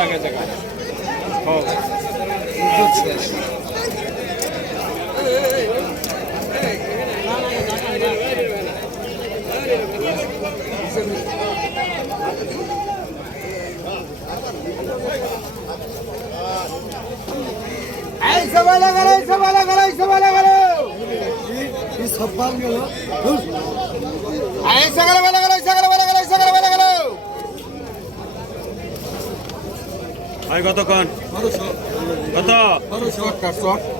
টাকাছে हो সবালা গেল সবালা গেল। সবালা গেল ভালো ভাই কত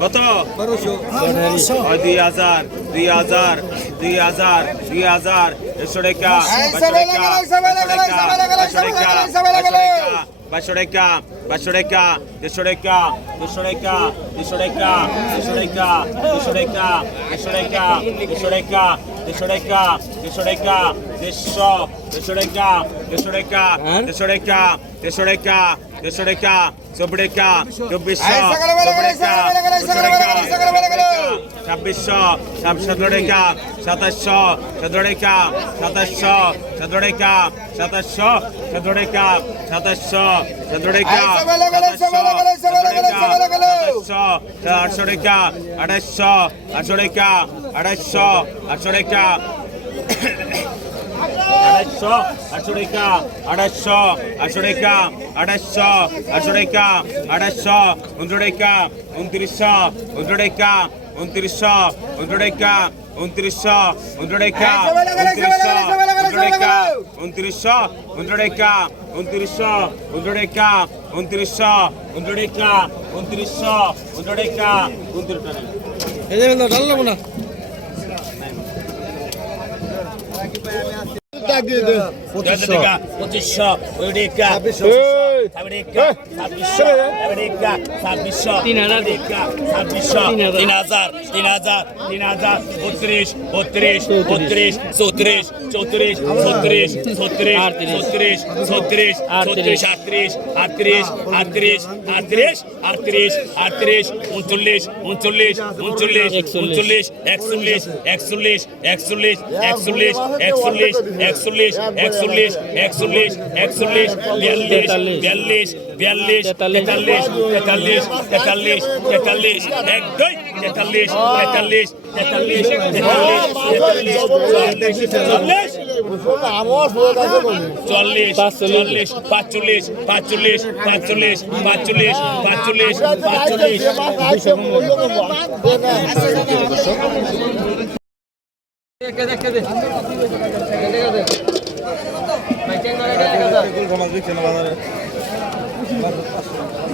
কত? বারোশো। হয় দুই হাজার দুই হাজার দুই হাজার দুই হাজার একশো টাকা গেল, টাকা পাঁচশো টাকা দেড়শো টাকা দেড়শো টাকা দেড়শো টাকা দেড়শো টাকা দেড়শো টাকা দেড়শো টাকা দেড়শো টাকা দেড়শো টাকা দেড়শো টাকা দেড়শো দেড়শো টাকা দেড়শো টাকা দেড়শো টাকা দেড়শো টাকা দেড়শো টাকা চব্বিশ টাকা চব্বিশশো চব্বিশ টাকা দুশো টাকা ছাব্বিশশো সতেরো টাকা সাতাশশো সতেরো টাকা সাতাশশো সতেরো টাকা সাতাশশো সতেরো টাকা সাতাশশো সতেরো টাকা সাতাশশো আটশো টাকা আঠাশশো আটশো টাকা আঠাশশো আটশো টাকা আড়াইশো টাকা আড়াইশো টাকা আড়াইশো টাকা আড়াইশো উনশো টাকা উনত্রিশশো উনশো টাকা উনত্রিশশো উনশো টাকা উনত্রিশশো উনশো টাকা উনত্রিশশো উনশো টাকা উনত্রিশশো উনশো টাকা উনত্রিশশো উনশো টাকা উনত্রিশশো উনত্রিশ। টাকা এই যে ডাললাম না। পঁচিশশো। পঁচিশশো। তিন হাজার। ছাব্বিশশো তিন হাজার তিন হাজার তিন হাজার বত্রিশ বত্রিশ বত্রিশ চৌত্রিশ চৌত্রিশ ছত্রিশ ছত্রিশ ছত্রিশ ছত্রিশ ছত্রিশ আটত্রিশ আটত্রিশ আটত্রিশ আটত্রিশ আটত্রিশ আটত্রিশ উনচল্লিশ উনচল্লিশ উনচল্লিশ উনচল্লিশ একচল্লিশ একচল্লিশ একচল্লিশ একচল্লিশ একচল্লিশ একচল্লিশ একচল্লিশ একচল্লিশ একচল্লিশ বিয়াল্লিশ বিয়াল্লিশ বিয়াল্লিশ, তেতাল্লিশ তেতাল্লিশ তেতাল্লিশ তেতাল্লিশ এক দুই তেতাল্লিশ তেতাল্লিশ তেতাল্লিশ তেতাল্লিশ তেতাল্লিশ চল্লিশ চল্লিশ চল্লিশ, পাঁচচল্লিশ পাঁচচল্লিশ পাঁচচল্লিশ পাঁচচল্লিশ পাঁচচল্লিশ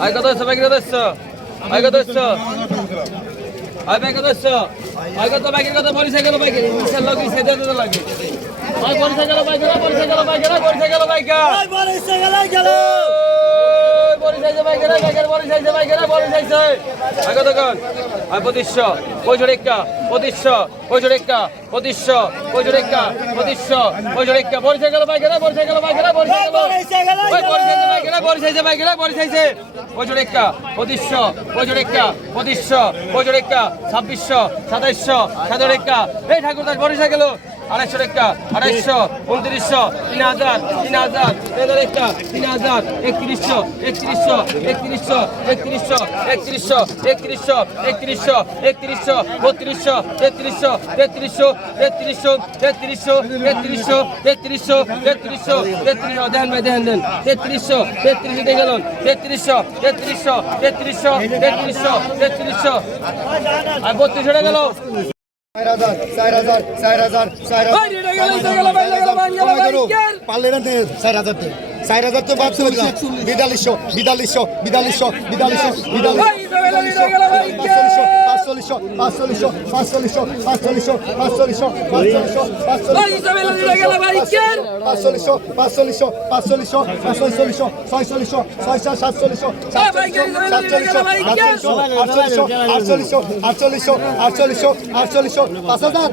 আয় কত হচ্ছে ভাই কত হচ্ছে? আয় কত হচ্ছে আয় ভাই কত হচ্ছে আয় কত ভাই কত বলিস লাগে ভাই বরিশা গেল ভাই একটা একটা একটা একটা ভাই একটা একটা ছাব্বিশশো সাতাইশশো সাতাশ একটা এই ঠাকুরদাস বরিশা গেল আড়াইশো টাকা আড়াইশো উনত্রিশশো তিন হাজার তিন হাজার হাজার একটা তিন হাজার একত্রিশশো একত্রিশশো একত্রিশশো একত্রিশশো একত্রিশশো একত্রিশশো একত্রিশশো একত্রিশশো বত্রিশশো তেত্রিশশো তেত্রিশশো তেত্রিশশো তেত্রিশশো তেত্রিশশো তেত্রিশশো তেত্রিশশো তেত্রিশশো দেন ভাই দেন দেন তেত্রিশশো তেত্রিশশো দিয়ে গেলেন তেত্রিশশো তেত্রিশশো তেত্রিশশো তেত্রিশশো তেত্রিশশো আর বত্রিশশো টাকা গেল পারলে না চার হাজার চার হাজার তো বাদ চলে বিদালিশশো বিদালিশশো বিদালিশশো বিদালিশশো ভাই, কেন? পাঁচচল্লিশশো পাঁচচল্লিশশো পাঁচচল্লিশশো পাঁচচল্লিশশো পাঁচচল্লিশশো পাঁচচল্লিশশো কেন? পাঁচচল্লিশশো পাঁচচল্লিশশো পাঁচচল্লিশশো ছয়চল্লিশশো ছয়শো সাতচল্লিশশো ভাই, কেন? আটচল্লিশশো আটচল্লিশশো আটচল্লিশশো আটচল্লিশশো আটচল্লিশশো পাঁচ হাজার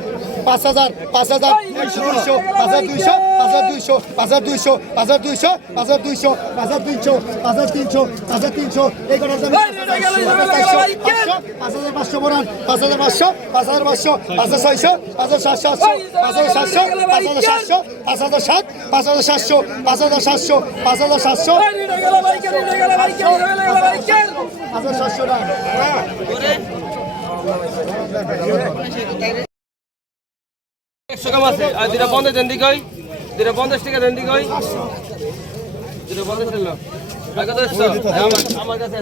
পাঁচ হাজার পাঁচ হাজার দুইশো পাঁচ হাজার দুইশো পাঁচ হাজার দুইশো পাঁচ হাজার দুইশো পাঁচ হাজার দুইশো পাঁচ হাজার দুইশো পাঁচ হাজার তিনশো পাঁচ হাজার তিনশো পাঁচ হাজার তিনশো হাজার গেল, ভাই, কেন? পাঁচ হাজার পাঁচশো বরান পাঁচ হাজার পাঁচশো পাঁচ হাজার পাঁচশো পাঁচ হাজার ছয়শো পাঁচ হাজার সাতশো পাঁচ হাজার সাতশো পাঁচ হাজার সাতশো পাঁচ হাজার সাত পাঁচ হাজার সাতশো পাঁচ হাজার সাতশো পাঁচ হাজার সাতশো আচ্ছা ছশো টাকা একশো এরকম আছে। আর দুটা পঞ্চাশ দেন দিকে হয় দুটা পঞ্চাশ টাকা দেন দিকে হয়। দুটা পঞ্চাশ টাকা আমার কাছে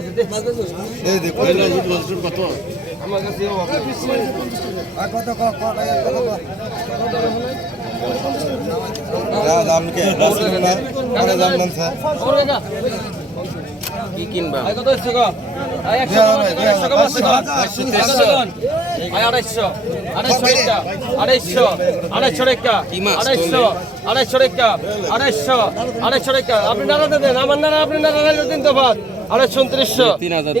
কি কিনবা? কত আড়াইশো। আড়াইশো আড়াইশো আড়াইশো আড়াইশো আড়াইশো টাকা আড়াইশো আড়াইশো টাকা। আপনি নাড়াতে দেন আমার নাড়া আপনি নাড়া দিন তো ভাত। আড়াইশো উনত্রিশশো তিন হাজার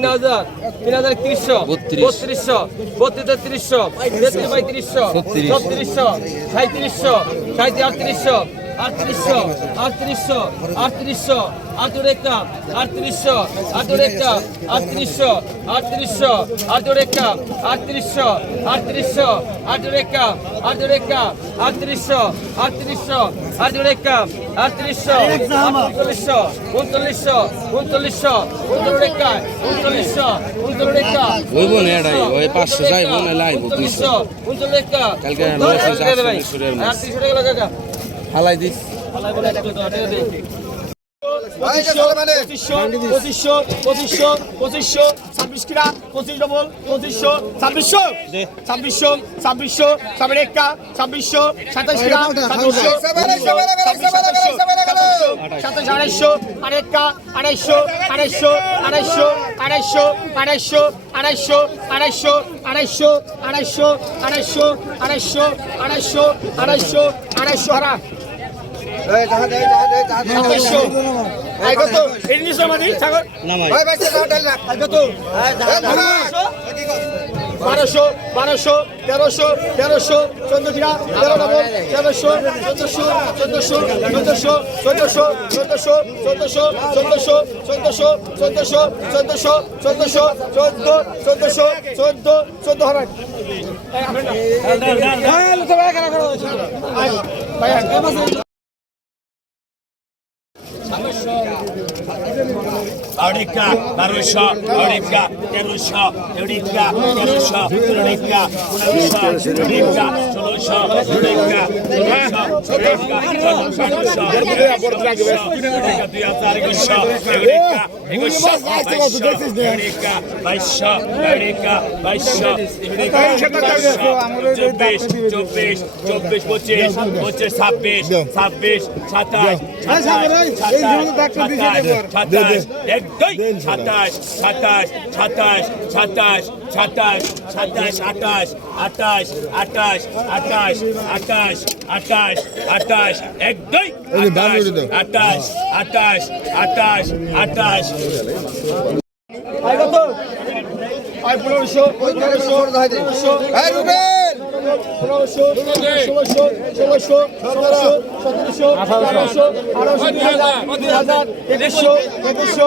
তিন হাজার একত্রিশশো বত্রিশশো বত্রিশ তেত্রিশশো তেত্রিশ পঁয়ত্রিশশো ছত্রিশশো সাঁত্রিশশো সাঁত্রিশ আটত্রিশশো আটত্রিশশো আটত্রিশশো আটত্রিশশো আটুরেকা আটত্রিশশো আটুরেকা আটত্রিশশো আটত্রিশশো আটুরেকা আটত্রিশশো আটত্রিশশো আটুরেকা আটুরেকা আটত্রিশশো আটত্রিশশো আটুরেকা আটত্রিশশো উনচল্লিশশো উনচল্লিশশো উনচল্লিশশো উনচল্লিশা উনচল্লিশশো উনচল্লিশা ওই বোন এটাই ওই পাঁচশো যাইব না লাইব উনচল্লিশশো কালকে নয়শো চারশো মিশরের মাছ। হালাই দিস পঁচিশশো পঁচিশশো পঁচিশশো ছাব্বিশ কিরা পঁচিশ ডবল পঁচিশশো ছাব্বিশশো ছাব্বিশশো ছাব্বিশশো ছাব্বিশ একা ছাব্বিশশো সাতাশ কিরা সাতাশশো সাতাশ আড়াইশো আড়াইকা আড়াইশো আড়াইশো আড়াইশো আড়াইশো আড়াইশো আড়াইশো আড়াইশো আড়াইশো আড়াইশো আড়াইশো আড়াইশো আড়াইশো আড়াইশো আড়াইশো হারা বারোশো বারোশো তেরোশো তেরোশো চোদ্দ কিরা তেরো ডবল তেরোশো চোদ্দশো চোদ্দশো চোদ্দশো চোদ্দশো চোদ্দশো চোদ্দশো চোদ্দশো চোদ্দশো চোদ্দশো চোদ্দশো চোদ্দশো চোদ্দ চোদ্দশো চোদ্দ চোদ্দ হবে Eureka, Marusha, Eureka, Terusha, Eureka, Terusha, Eureka, Marusha, Eureka, Solusha, Eureka, Terusha, Eureka, Marusha, Eureka, Eureka, Baisha, Eureka, Baisha, চব্বিশ চব্বিশ চব্বিশ পঁচিশ পঁচিশ ছাব্বিশ ছাব্বিশ সাতাশ সাতাশ সাতাশ একদম সাতাশ সাতাশ সাতাশ সাতাশ সাতাশ সাতাশ আটাশ আটাশ আটাশ আটাশ আটাশ আটাশ আটাশ এক দুই আটাশ আটাশ আটাশ আটাশ আই কত আই পনেরোশো পনেরোশো পনেরোশো পনেরোশো ষোলোশো ষোলোশো ষোলোশো সতেরোশো আঠারোশো আঠারোশো দুই হাজার দুই হাজার একুশশো একুশশো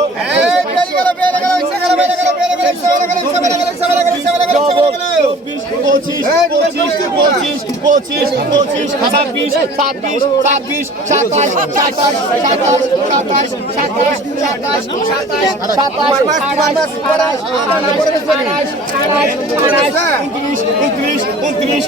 চব্বিশ পঁচিশ পঁচিশ পঁচিশ পঁচিশ পঁচিশ ছাব্বিশ ছাব্বিশ ছাব্বিশ সাতাশ সাতাশ সাতাশ সাতাশ সাতাশ সাতাশ সাতাশ সাতাশ আঠাশ আঠাশ আঠাশ আঠাশ আঠাশ আঠাশ উনত্রিশ উনত্রিশ উনত্রিশ